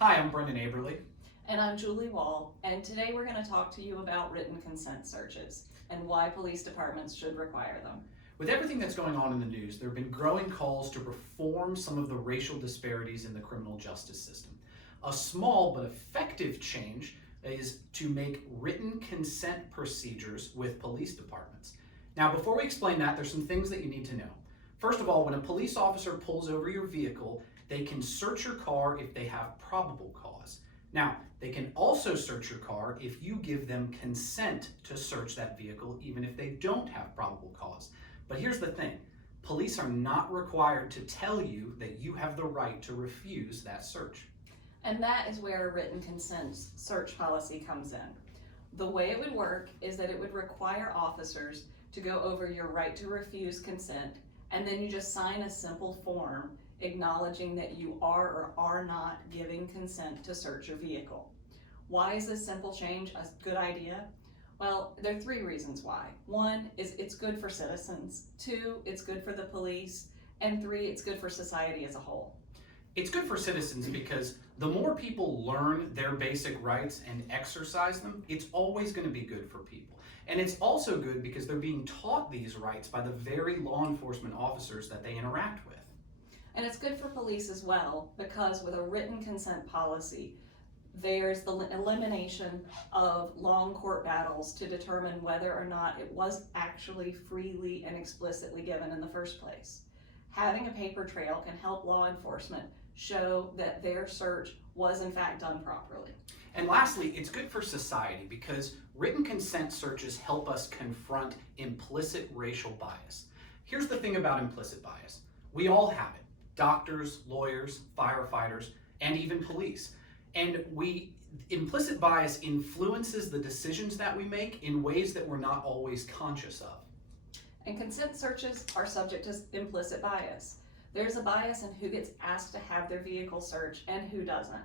Hi, I'm Brennan Aberle. And I'm Julie Wall, and today we're going to talk to you about written consent searches and why police departments should require them. With everything that's going on in the news, there have been growing calls to reform some of the racial disparities in the criminal justice system. A small but effective change is to make written consent procedures with police departments. Now, before we explain that, there's some things that you need to know. First of all, when a police officer pulls over your vehicle, they can search your car if they have probable cause. Now, they can also search your car if you give them consent to search that vehicle, even if they don't have probable cause. But here's the thing, police are not required to tell you that you have the right to refuse that search. And that is where a written consent search policy comes in. The way it would work is that it would require officers to go over your right to refuse consent, and then you just sign a simple form acknowledging that you are or are not giving consent to search your vehicle. Why is this simple change a good idea? Well, there are three reasons why. One is it's good for citizens. Two, it's good for the police. And three, it's good for society as a whole. It's good for citizens because the more people learn their basic rights and exercise them, it's always going to be good for people. And it's also good because they're being taught these rights by the very law enforcement officers that they interact with. And it's good for police as well, because with a written consent policy, there's the elimination of long court battles to determine whether or not it was actually freely and explicitly given in the first place. Having a paper trail can help law enforcement show that their search was in fact done properly. And lastly, it's good for society because written consent searches help us confront implicit racial bias. Here's the thing about implicit bias. We all have it. Doctors, lawyers, firefighters, and even police. And implicit bias influences the decisions that we make in ways that we're not always conscious of. And consent searches are subject to implicit bias. There's a bias in who gets asked to have their vehicle searched and who doesn't.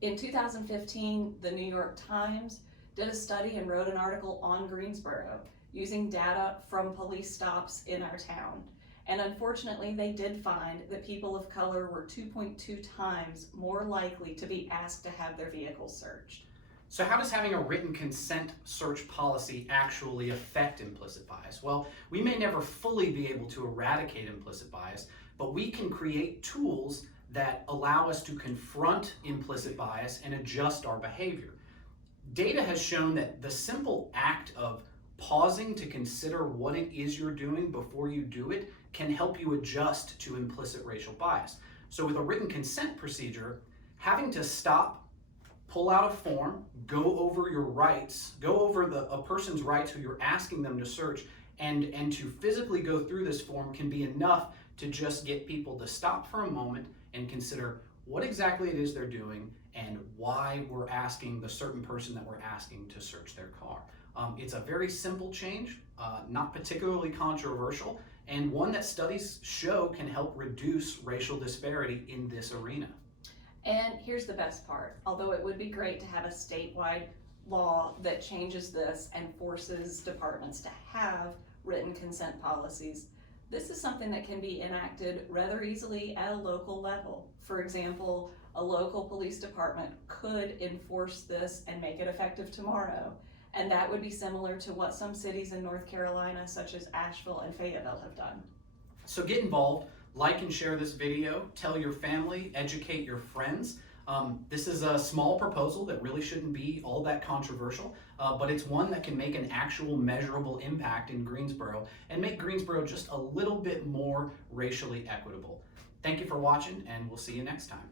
In 2015, the New York Times did a study and wrote an article on Greensboro using data from police stops in our town. And unfortunately, they did find that people of color were 2.2 times more likely to be asked to have their vehicles searched. So how does having a written consent search policy actually affect implicit bias? Well, we may never fully be able to eradicate implicit bias, but we can create tools that allow us to confront implicit bias and adjust our behavior. Data has shown that the simple act of pausing to consider what it is you're doing before you do it can help you adjust to implicit racial bias. So with a written consent procedure, having to stop, pull out a form, go over your rights, go over a person's rights who you're asking them to search, and to physically go through this form can be enough to just get people to stop for a moment and consider what exactly it is they're doing and why we're asking the certain person that we're asking to search their car. It's a very simple change, not particularly controversial, and one that studies show can help reduce racial disparity in this arena. And here's the best part. Although it would be great to have a statewide law that changes this and forces departments to have written consent policies, this is something that can be enacted rather easily at a local level. For example, a local police department could enforce this and make it effective tomorrow. And that would be similar to what some cities in North Carolina, such as Asheville and Fayetteville, have done. So get involved, like and share this video, tell your family, educate your friends. This is a small proposal that really shouldn't be all that controversial, but it's one that can make an actual measurable impact in Greensboro and make Greensboro just a little bit more racially equitable. Thank you for watching, and we'll see you next time.